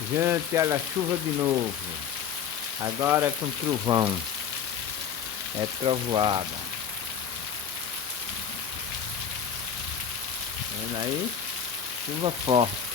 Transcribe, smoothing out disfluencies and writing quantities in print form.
Gente, olha a chuva de novo. Agora é com trovão. É trovoada. Vendo aí? Chuva forte.